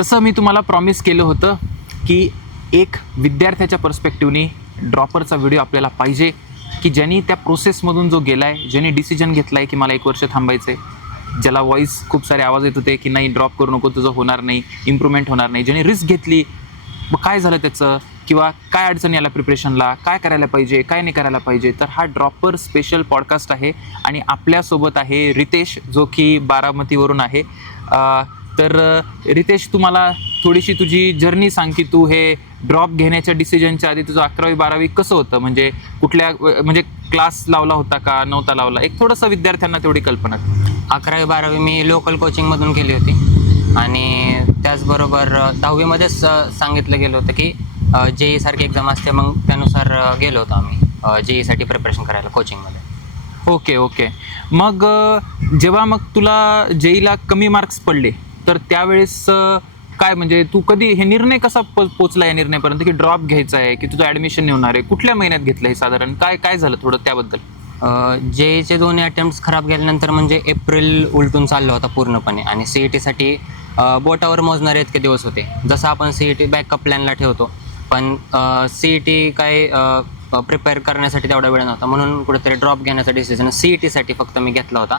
जसं मी तुम्हाला प्रॉमिस केलं होतं की एक विद्यार्थ्याच्या पर्स्पेक्टिव्हने ड्रॉपरचा व्हिडिओ आपल्याला पाहिजे, की ज्यांनी त्या प्रोसेसमधून जो गेला आहे, ज्यांनी डिसिजन घेतला आहे की मला 1 वर्ष थांबायचं आहे, ज्याला व्हॉईस खूप सारे आवाज येत होते की नाही ड्रॉप करू नको, तुझं होणार नाही, इम्प्रूव्हमेंट होणार नाही, ज्यांनी रिस्क घेतली, मग काय झालं त्याचं, किंवा काय अडचणी आल्या प्रिपरेशनला, काय करायला पाहिजे, काय नाही करायला पाहिजे. तर हा ड्रॉपर स्पेशल पॉडकास्ट आहे आणि आपल्यासोबत आहे रितेश, जो की बारामतीवरून आहे. तर रितेश, तुम्हाला थोडीशी तुझी जर्नी सांग की तू हे ड्रॉप घेण्याच्या डिसिजनच्या आधी तुझं 11वी-12वी कसं होतं, म्हणजे कुठल्या म्हणजे क्लास लावला होता का नव्हता लावला, एक थोडंसं विद्यार्थ्यांना तेवढी कल्पना. 11वी-12वी मी लोकल कोचिंगमधून केली होती आणि त्याचबरोबर 10वीमध्येच सांगितलं गेलं होतं की JEE सारखी एक्झाम असते, मग त्यानुसार गेलो होतो आम्ही JEEसाठी प्रिपरेशन करायला कोचिंगमध्ये. ओके. मग जेव्हा मग तुला JEEला कमी मार्क्स पडले, तर त्यावेळेस काय, म्हणजे तू कधी हे निर्णय कसा पोचला या निर्णयापर्यंत की ड्रॉप घ्यायचा आहे, की तुझं ॲडमिशन नाही होणार आहे, कुठल्या महिन्यात घेतलं हे साधारण, काय झालं थोडं त्याबद्दल. JEEचे दोन्ही अटेम्प्ट्स खराब गेल्यानंतर म्हणजे एप्रिल उलटून चालला होता पूर्णपणे आणि CETसाठी बोटावर मोजणारे इतके दिवस होते. जसं आपण CET बॅकअप प्लॅनला ठेवतो, पण CET काय प्रिपेअर करण्यासाठी तेवढा वेळ नव्हता, म्हणून कुठेतरी ड्रॉप घेण्याचा डिसिजन CETसाठी फक्त मी घेतला होता.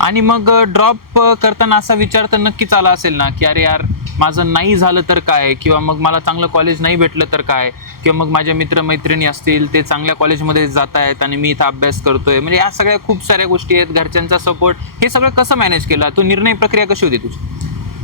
आणि मग ड्रॉप करताना असा विचार तर नक्कीच आला असेल ना की अरे यार माझं नाही झालं तर काय, किंवा मग मला चांगलं कॉलेज नाही भेटलं तर काय, किंवा मग माझ्या मित्रमैत्रिणी असतील ते चांगल्या कॉलेजमध्ये जात आहेत आणि मी इथं अभ्यास करतोय, म्हणजे या सगळ्या खूप साऱ्या गोष्टी आहेत, घरच्यांचा सपोर्ट, हे सगळं कसं मॅनेज केलं, तो निर्णय प्रक्रिया कशी होती तुझी.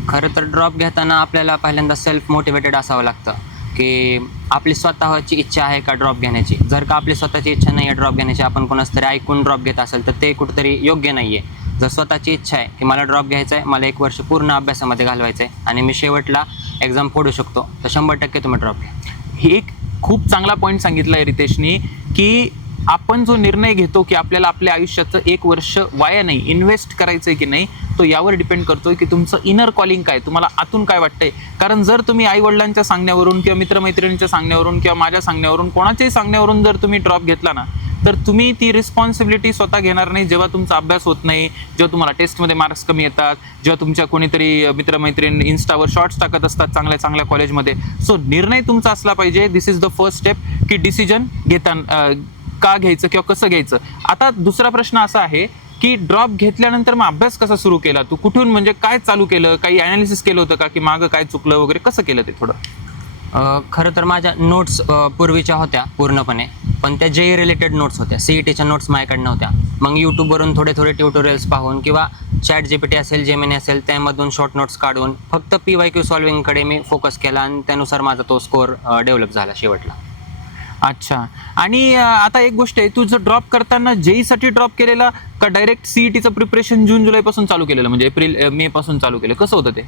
खरं तर ड्रॉप घेताना आपल्याला पहिल्यांदा सेल्फ मोटिवेटेड असावं लागतं की आपली स्वतःची इच्छा आहे का ड्रॉप घेण्याची. जर का आपली स्वतःची इच्छा नाही आहे ड्रॉप घेण्याची, आपण कोणाच तरी ऐकून ड्रॉप घेत असेल तर ते कुठेतरी योग्य नाही आहे. जर स्वतःची इच्छा आहे की मला ड्रॉप घ्यायचा आहे, मला 1 वर्ष पूर्ण अभ्यासामध्ये घालवायचं आहे आणि मी शेवटला एक्झाम फोडू शकतो, तर 100% तुम्ही ड्रॉप घ्या. हे एक खूप चांगला पॉईंट सांगितला आहे रितेशनी, की आपण जो निर्णय घेतो की आपल्याला आपल्या आयुष्याचं 1 वर्ष वाया नाही इन्व्हेस्ट करायचं आहे की नाही, तो यावर डिपेंड करतोय की तुमचं इनर कॉलिंग काय, तुम्हाला आतून काय वाटतंय. कारण जर तुम्ही आईवडिलांच्या सांगण्यावरून किंवा मित्रमैत्रिणींच्या सांगण्यावरून किंवा माझ्या सांगण्यावरून कोणाच्याही सांगण्यावरून जर तुम्ही ड्रॉप घेतला ना, तर तुम्ही ती रिस्पॉन्सिबिलिटी स्वतः घेणार नाही जेव्हा तुमचा अभ्यास होत नाही, जेव्हा तुम्हाला टेस्टमध्ये मार्क्स कमी येतात, जेव्हा तुमच्या कोणीतरी मित्रमैत्रीण इन्स्टावर शॉर्ट्स टाकत असतात चांगल्या कॉलेजमध्ये. सो निर्णय तुमचा असला पाहिजे, दिस इज द फर्स्ट स्टेप की डिसिजन घेताना का घ्यायचं किंवा कसं घ्यायचं. आता दुसरा प्रश्न असा आहे की ड्रॉप घेतल्यानंतर मग अभ्यास कसा सुरू केला तू, कुठून, म्हणजे काय चालू केलं, काही ॲनालिसिस केलं होतं का की मागं काय चुकलं वगैरे, कसं केलं ते थोडं. खरं तर माझ्या नोट्स पूर्वीच्या होत्या पूर्णपणे, पण त्या JEE रिलेटेड नोट्स होत्या, CETच्या नोट्स माझ्याकडे नव्हत्या. मग यूट्यूबवरून थोडे ट्युटोरियल्स पाहून किंवा ChatGPT असेल, जेमिनी असेल, त्यामधून शॉर्ट नोट्स काढून फक्त PYQ सॉल्विंगकडे मी फोकस केला आणि त्यानुसार माझा तो स्कोअर डेव्हलप झाला शेवटला. अच्छा. आणि आता एक गोष्ट आहे, तू जर ड्रॉप करताना JEEसाठी ड्रॉप केलेला का डायरेक्ट CETचं प्रिपरेशन जून-जुलैपासून चालू केलेलं, म्हणजे एप्रिल-मे पासून चालू केलं, कसं होतं ते.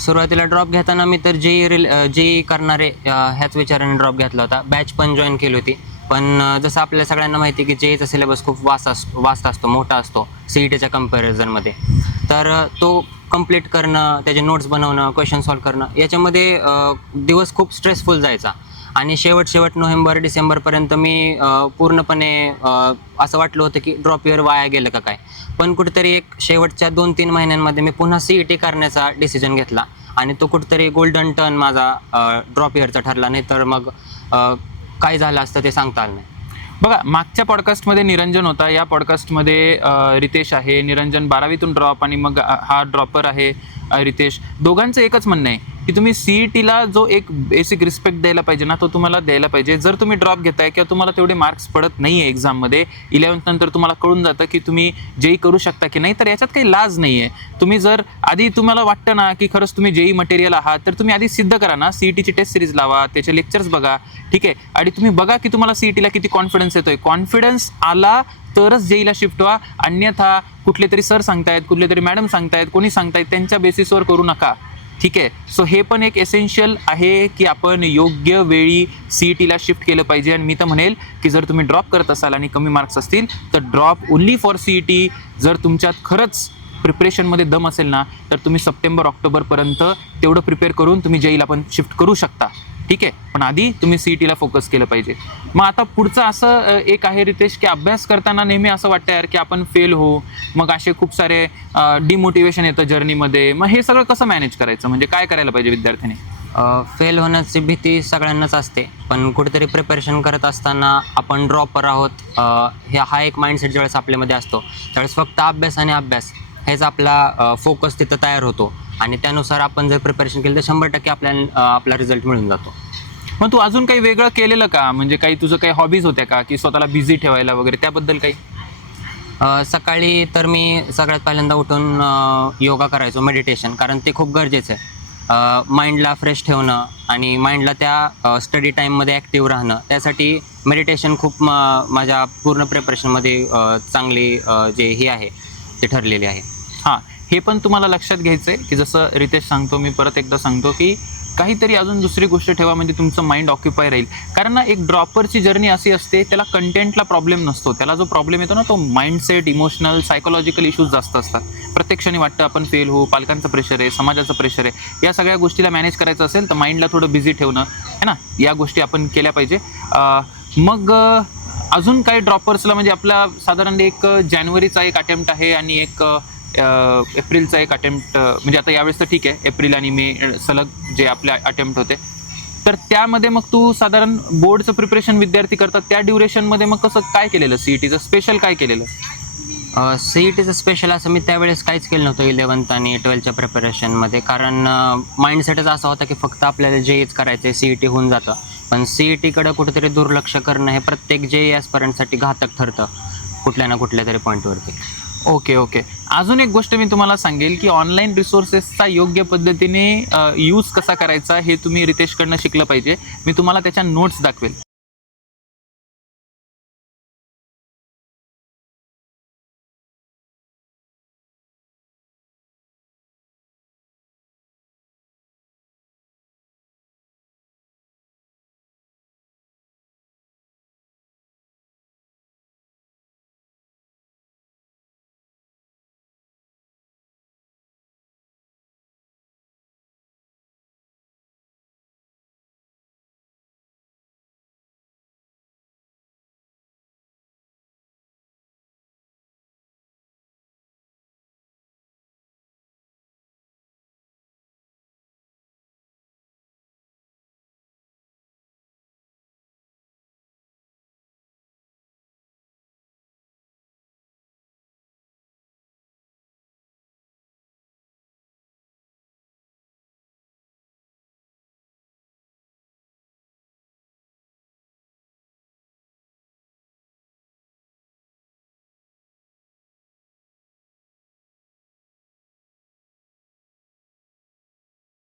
सुरुवातीला ड्रॉप घेताना मी तर JEE करणारे ह्याच विचाराने ड्रॉप घेतला होता. बॅच पण जॉईन केली होती, पण जसं आपल्याला सगळ्यांना माहिती आहे की JEEचा सिलेबस खूप वास्ट असतो, मोठा असतो CETच्या कंपॅरिझनमध्ये. तर तो कंप्लीट करणं, त्याचे नोट्स बनवणं, क्वेश्चन सॉल्व्ह करणं, याच्यामध्ये दिवस खूप स्ट्रेसफुल जायचा आणि शेवट नोव्हेंबर-डिसेंबरपर्यंत मी पूर्णपणे असं वाटलं होतं की ड्रॉप इयर वाया गेलं का काय. पण कुठेतरी एक शेवटच्या 2-3 महिन्यांमध्ये मी पुन्हा CET करण्याचा डिसिजन घेतला आणि तो कुठेतरी गोल्डन टर्न माझा ड्रॉप इयरचा ठरला, नाही तर मग काय झालं असतं ते सांगता आलं नाही. बघा, मागच्या पॉडकास्टमध्ये निरंजन होता, या पॉडकास्टमध्ये रितेश आहे. निरंजन 12वीतून ड्रॉप आणि मग हा ड्रॉपर आहे रितेश. दोघांचं एकच म्हणणं आहे की तुम्ही CETला जो एक बेसिक रिस्पेक्ट द्यायला पाहिजे ना, तो तुम्हाला द्यायला पाहिजे. जर तुम्ही ड्रॉप घेताय किंवा तुम्हाला तेवढे मार्क्स पडत नाही आहे एक्झाममध्ये, 11th नंतर तुम्हाला कळून जातं की तुम्ही JEE करू शकता की नाही, तर याच्यात काही लाज नाही आहे. तुम्ही जर आधी तुम्हाला वाटतं ना की खरंच तुम्ही JEE मटेरियल आहात, तर तुम्ही आधी सिद्ध करा ना, CETची टेस्ट सिरीज लावा, त्याचे लेक्चर्स बघा, ठीक आहे, आणि तुम्ही बघा की तुम्हाला CETला किती कॉन्फिडन्स येतोय. कॉन्फिडन्स आला तरच JEEला शिफ्ट व्हा, अन्यथा कुठले तरी सर सांगतायत, कुठले तरी मॅडम सांगतायत, कोणी सांगतायत, त्यांच्या बेसिसवर करू नका, ठीक आहे. सो हे पण एक एसेन्शियल आहे की आपण योग्य वेळी CETला शिफ्ट केलं पाहिजे. आणि मी तर म्हणेल की जर तुम्ही ड्रॉप करत असाल आणि कमी मार्क्स असतील तर ड्रॉप ओन्ली फॉर CET. जर तुमच्यात खरंच प्रिपरेशनमध्ये दम असेल ना, तर तुम्ही सप्टेंबर-ऑक्टोबरपर्यंत तेवढं प्रिपेअर करून तुम्ही JEEला पण शिफ्ट करू शकता. ठीक आहे, पण आधी तुम्ही CETला फोकस केलं पाहिजे. मग आता पुढचं असं एक आहे रितेश, की अभ्यास करताना नेहमी असं वाटतं यार की आपण फेल होऊ, मग असे खूप सारे डिमोटिवेशन येतं जर्नीमध्ये. मग हे सगळं कसं मॅनेज करायचं, म्हणजे काय करायला पाहिजे विद्यार्थ्याने? फेल होण्याची भीती सगळ्यांनाच असते, पण कुठेतरी प्रिपरेशन करत असताना आपण ड्रॉपर आहोत हा एक माइंडसेट ज्यावेळेस आपल्यामध्ये असतो त्यावेळेस फक्त अभ्यास आणि अभ्यास हेच आपला फोकस तिथं तयार होतो आणि त्यानुसार आपण जर प्रिपरेशन केलं तर 100% आपला रिझल्ट मिळून जातो. मग तू अजून काही वेगळं केलेलं का, म्हणजे काही तुझं काही हॉबीज होत्या का, की स्वतःला बिझी ठेवायला वगैरे, त्याबद्दल काही? सकाळी तर मी सगळ्यात पहिल्यांदा उठून योगा करायचो, मेडिटेशन, कारण ते खूप गरजेचं आहे. माइंडला फ्रेश ठेवणं आणि माइंडला त्या स्टडी टाईममध्ये ॲक्टिव्ह राहणं, त्यासाठी मेडिटेशन खूप माझ्या पूर्ण प्रिपरेशनमध्ये चांगली जे हे आहे ते ठरलेले आहे. हां, हे पण तुम्हाला लक्षात घ्यायचं आहे, की जसं रितेश सांगतो, मी परत एकदा सांगतो, की काहीतरी अजून दुसरी गोष्ट ठेवा, म्हणजे तुमचं माइंड ऑक्युपाय राहील. कारण ना, एक ड्रॉपरची जर्नी अशी असते, त्याला कंटेंटला प्रॉब्लेम नसतो. त्याला जो प्रॉब्लेम येतो ना, तो माइंडसेट, इमोशनल, सायकोलॉजिकल इश्यूज जास्त असतात. प्रत्येक क्षणी वाटतं आपण फेल होऊ, पालकांचं प्रेशर आहे, समाजाचं प्रेशर आहे. या सगळ्या गोष्टीला मॅनेज करायचं असेल तर माइंडला थोडं बिझी ठेवणं आहे ना, या गोष्टी आपण केल्या पाहिजे. मग अजून काही ड्रॉपर्सला, म्हणजे आपला साधारण एक जानेवारीचा एक अटेम्प्ट आहे आणि एक एप्रिलचा एक अटेम्प्ट, म्हणजे आता यावेळेस तर ठीक आहे, एप्रिल आणि मे सलग जे आपले अटेम्प्ट होते, तर त्यामध्ये मग तू साधारण बोर्डचं प्रिपरेशन विद्यार्थी करतात त्या ड्युरेशनमध्ये मग कसं काय केलेलं, CETचं स्पेशल काय केलेलं? CETचं स्पेशल असं मी त्यावेळेस काहीच केलं नव्हतं 11th आणि 12th प्रिपरेशनमध्ये, कारण माइंडसेटच असा होता की फक्त आपल्याला JEEच करायचं आहे, CET होऊन जातं. पण CETकडं कुठेतरी दुर्लक्ष करणं हे प्रत्येक JEE ॲस्परंटसाठी घातक ठरतं कुठल्या ना कुठल्या तरी पॉईंटवरती. ओके. अजून एक गोष्ट मी तुम्हाला सांगेल, की ऑनलाईन रिसोर्सेसचा योग्य पद्धतीने यूज कसा करायचा हे तुम्ही रितेशकडनं शिकलं पाहिजे. मी तुम्हाला त्याच्या नोट्स दाखवेल.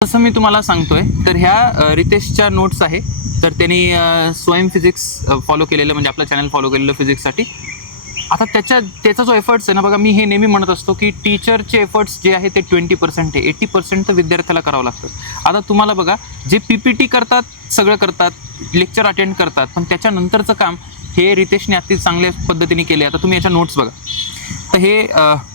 जसं मी तुम्हाला सांगतोय, तर ह्या रितेशच्या नोट्स आहे. तर त्यांनी स्वयं फिजिक्स फॉलो केलेलं, म्हणजे आपलं चॅनल फॉलो केलेलं फिजिक्ससाठी. आता त्याचा जो एफर्ट्स आहे ना, बघा, मी हे नेहमी म्हणत असतो की टीचरचे एफर्ट्स जे आहे ते 20% आहे, 80% तर विद्यार्थ्याला करावं लागतं. आता तुम्हाला बघा, जे PPT करतात, सगळं करतात, लेक्चर अटेंड करतात, पण त्याच्यानंतरचं काम हे रितेशने अति चांगल्या पद्धतीने केले. आता तुम्ही याच्या नोट्स बघा. तर हे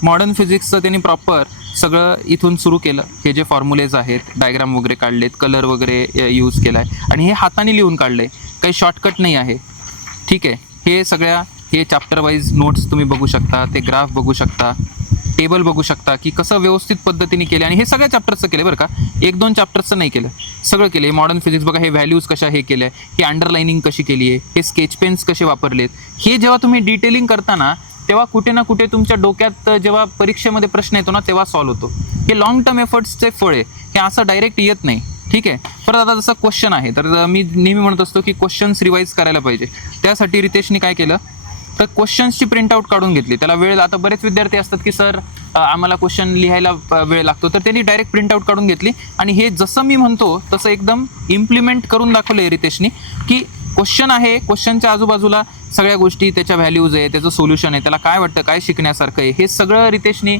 मॉडर्न फिजिक्सचं त्यांनी प्रॉपर सगळं इथून सुरू केलं. हे जे फॉर्म्युलेज आहेत, डायग्राम वगैरे काढलेत, कलर वगैरे यूज केला आहे आणि हे हाताने लिहून काढलं आहे, काही शॉर्टकट नाही आहे. ठीक आहे, हे चॅप्टर वाईज नोट्स तुम्ही बघू शकता, ते ग्राफ बघू शकता, टेबल बघू शकता की कसं व्यवस्थित पद्धतीने केले. आणि हे सगळ्या चॅप्टरचं केलं बरं का, 1-2 चॅप्टरचं नाही केलं, सगळं केलं. हे मॉडर्न फिजिक्स बघा, हे व्हॅल्यूज कशा हे केलं आहे, हे अंडरलाइनिंग कशी केली आहे, हे स्केच पेन्स कसे वापरलेत. हे जेव्हा तुम्ही डिटेलिंग करताना, तेव्हा कुठे ना कुठे तुमच्या डोक्यात जेव्हा परीक्षेमध्ये प्रश्न येतो ना, तेव्हा सॉल्व्ह होतो. हे लॉंग टर्म एफर्ट्सचे फळ आहे, हे असं डायरेक्ट येत नाही. ठीक आहे. परत आता जसं क्वेश्चन आहे, तर मी नेहमी म्हणत असतो की क्वेश्चन्स रिवाईज करायला पाहिजे. त्यासाठी रितेशने काय केलं, तर क्वेश्चन्सची प्रिंटआउट काढून घेतली. त्याला वेळ, आता बरेच विद्यार्थी असतात की सर आम्हाला क्वेश्चन लिहायला वेळ लागतो, तर त्यांनी डायरेक्ट प्रिंटआउट काढून घेतली आणि हे जसं मी म्हणतो तसं एकदम इम्प्लिमेंट करून दाखवलं आहे रितेशनी, की क्वेश्चन आहे, क्वेश्चनच्या आजूबाजूला सगळ्या गोष्टी, त्याच्या व्हॅल्यूज आहे, त्याचं सोल्युशन आहे, त्याला काय वाटतं, काय शिकण्यासारखं आहे, हे सगळं रितेशनी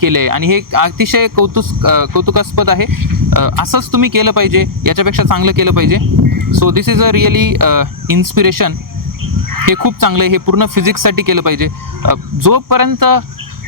केलं आहे आणि हे अतिशय कौतुकास्पद आहे. असंच तुम्ही केलं पाहिजे, याच्यापेक्षा चांगलं केलं पाहिजे. So this is a really inspiration. हे खूप चांगलं आहे, हे पूर्ण फिजिक्ससाठी केलं पाहिजे. जोपर्यंत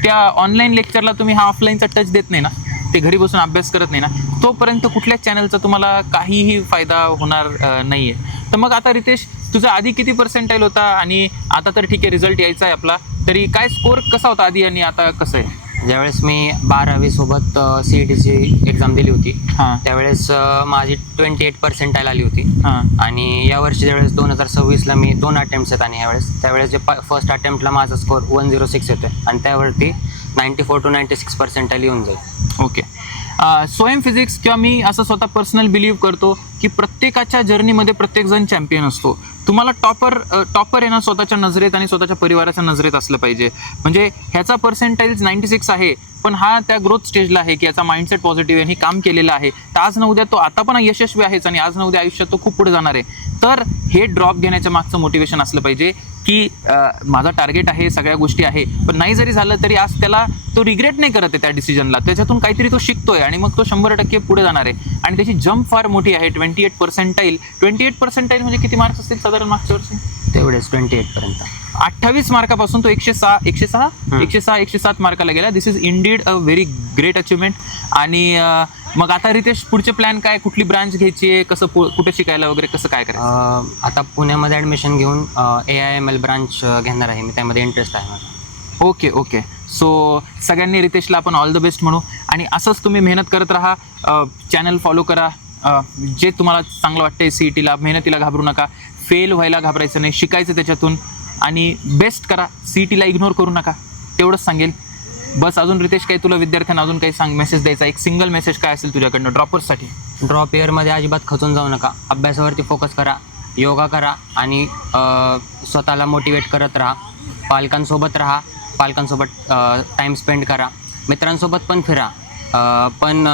त्या ऑनलाईन लेक्चरला तुम्ही हा ऑफलाईनचा टच देत नाही ना, ते घरी बसून अभ्यास करत नाही ना, तोपर्यंत कुठल्याच चॅनलचा तुम्हाला काहीही फायदा होणार नाही आहे. तर मग आता रितेश, तुझा आधी किती पर्सेंटाईल होता आणि आता तर ठीक आहे रिझल्ट यायचा आहे आपला, तरी काय स्कोअर कसा होता आधी आणि आता कसं आहे? ज्यावेळेस मी 12वी सोबत CETची एक्झाम दिली होती, हां त्यावेळेस माझी 28 पर्सेंटाईल आली होती. हां आणि यावर्षी ज्यावेळेस 2026ला मी 2 अटेम्प्ट्स आहेत, आणि त्यावेळेस जे फर्स्ट अटेम्प्टला माझा स्कोअर 106 येतो आहे, आणि त्यावरती 94 to 96 पर्सेंटाईल येऊन जाईल. ओके. स्वयं फिजिक्स किंवा मी असं स्वतः पर्सनल बिलीव्ह करतो की प्रत्येकाच्या जर्नीमध्ये प्रत्येकजण चॅम्पियन असतो. तुम्हाला टॉपर येणं स्वतःच्या नजरेत आणि स्वतःच्या परिवाराच्या नजरेत असलं पाहिजे. म्हणजे ह्याचा पर्सेंटाईल 96 आहे, पण हा त्या ग्रोथ स्टेजला आहे की याचा माइंडसेट पॉझिटिव्ह आहे, हे काम केलेलं आहे, तर आज ना उद्या तो आता पण यशस्वी आहेच आणि आज ना उद्या आयुष्यात तो खूप पुढे जाणार आहे. तर हे ड्रॉप घेण्याच्या मागचं मोटिवेशन असलं पाहिजे की माझा टार्गेट आहे, सगळ्या गोष्टी आहे, पण नाही जरी झालं तरी आज त्याला तो रिग्रेट नाही करत आहे त्या डिसिजनला, त्याच्यातून काहीतरी तो शिकतोय आणि मग तो 100% पुढे जाणार आहे. आणि त्याची जम्प फार मोठी आहे, 28 पर्सेंटाईल. 28 पर्सेंटाईल म्हणजे किती मार्क्स असतील साधारण मागच्या वर्षी? तेवढेच 28 पर्यंत. 28 मार्कापासून तो 107 मार्काला गेला. This is indeed a very great achievement. आणि मग आता रितेश, पुढचे प्लॅन काय? कुठली ब्रांच घ्यायची आहे? कसं कुठे शिकायला वगैरे कसं काय करायचं? आता पुण्यामध्ये ॲडमिशन घेऊन AIML ब्रांच घेणार आहे मी, त्यामध्ये इंटरेस्ट आहे माझा. ओके. सो सगळ्यांनी रितेशला आपण ऑल द बेस्ट म्हणू, आणि असंच तुम्ही मेहनत करत राहा. चॅनल फॉलो करा. जे तुम्हाला चांगलं वाटतंय CETला, मेहनतीला घाबरू नका, फेल व्हायला घाबरायचं नाही, शिकायचं त्याच्यातून आणि बेस्ट करा. CETला इग्नोर करू नका, तेवढंच सांगेल. बस अजून रितेश, काही तुला विद्यार्थ्यांना अजून काही मेसेज द्यायचा? एक सिंगल मेसेज काय असेल तुझ्याकडनं ड्रॉपर्ससाठी? ड्रॉप इयरमध्ये अजिबात खचून जाऊ नका. अभ्यासावरती फोकस करा, योगा करा, आणि स्वतःला मोटिवेट करत राहा. पालकांसोबत टाईम स्पेंड करा. मित्रांसोबत पण फिरा, पण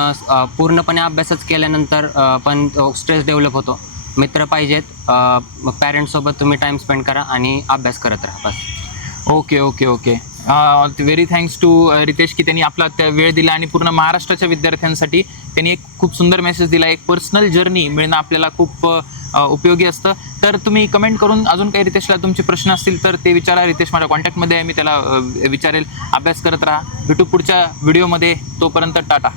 पूर्णपणे अभ्यासच केल्यानंतर पण स्ट्रेस डेव्हलप होतो. मित्र पाहिजेत, पॅरेंट्ससोबत तुम्ही टाईम स्पेंड करा आणि अभ्यास करत राहा बस. Okay. Very thanks to Ritesh की त्यांनी आपला त्या वेळ दिला आणि पूर्ण महाराष्ट्राच्या विद्यार्थ्यांसाठी त्यांनी एक खूप सुंदर मेसेज दिला. एक पर्सनल जर्नी मिळणं आपल्याला खूप उपयोगी असतं. तर तुम्ही कमेंट करून अजून काही रितेशला तुमचे प्रश्न असतील तर ते विचारा. रितेश माझ्या कॉन्टॅक्टमध्ये आहे, मी त्याला विचारेल. अभ्यास करत राहा. भेटू पुढच्या व्हिडिओमध्ये. तोपर्यंत टाटा.